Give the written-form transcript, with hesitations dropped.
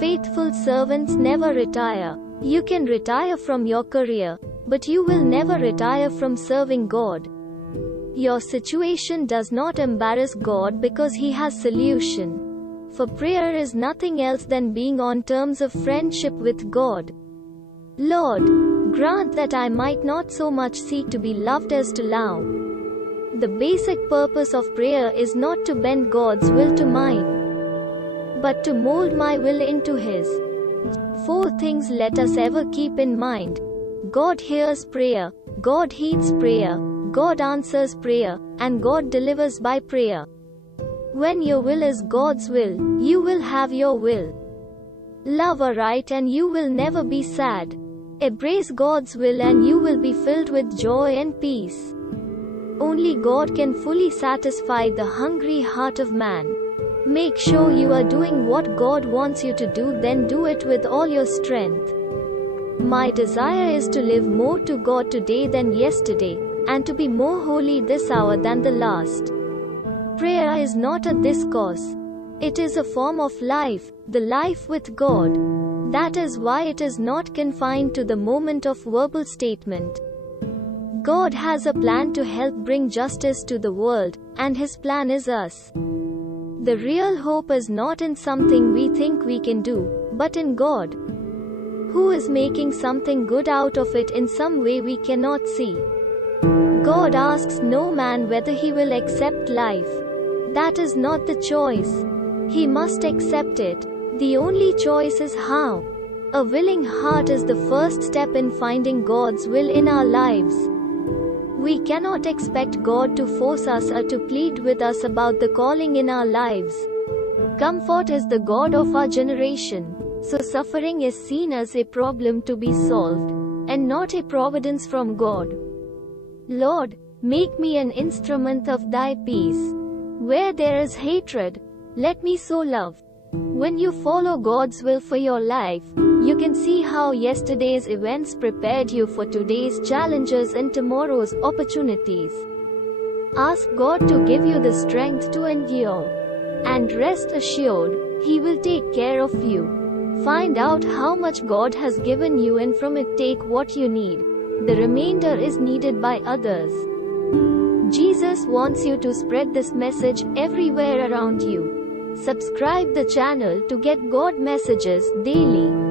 Faithful servants never retire. You can retire from your career, but you will never retire from serving God. Your situation does not embarrass God because He has solution. For prayer is nothing else than being on terms of friendship with God. Lord, grant that I might not so much seek to be loved as to love. The basic purpose of prayer is not to bend God's will to mine, but to mold my will into His. 4 things let us ever keep in mind. God hears prayer, God heeds prayer, God answers prayer, and God delivers by prayer. When your will is God's will, you will have your will. Love aright and you will never be sad. Embrace God's will and you will be filled with joy and peace. Only God can fully satisfy the hungry heart of man. Make sure you are doing what God wants you to do, then do it with all your strength. My desire is to live more to God today than yesterday, and to be more holy this hour than the last. Prayer is not a discourse. It is a form of life, the life with God. That is why it is not confined to the moment of verbal statement. God has a plan to help bring justice to the world, and His plan is us. The real hope is not in something we think we can do, but in God, who is making something good out of it in some way we cannot see. God asks no man whether he will accept life. That is not the choice. He must accept it. The only choice is how. A willing heart is the first step in finding God's will in our lives. We cannot expect God to force us or to plead with us about the calling in our lives. Comfort is the God of our generation, so suffering is seen as a problem to be solved, and not a providence from God. Lord, make me an instrument of Thy peace. Where there is hatred, let me sow love. When you follow God's will for your life, you can see how yesterday's events prepared you for today's challenges and tomorrow's opportunities. Ask God to give you the strength to endure. And rest assured, He will take care of you. Find out how much God has given you and from it take what you need. The remainder is needed by others. Jesus wants you to spread this message everywhere around you. Subscribe the channel to get God messages daily.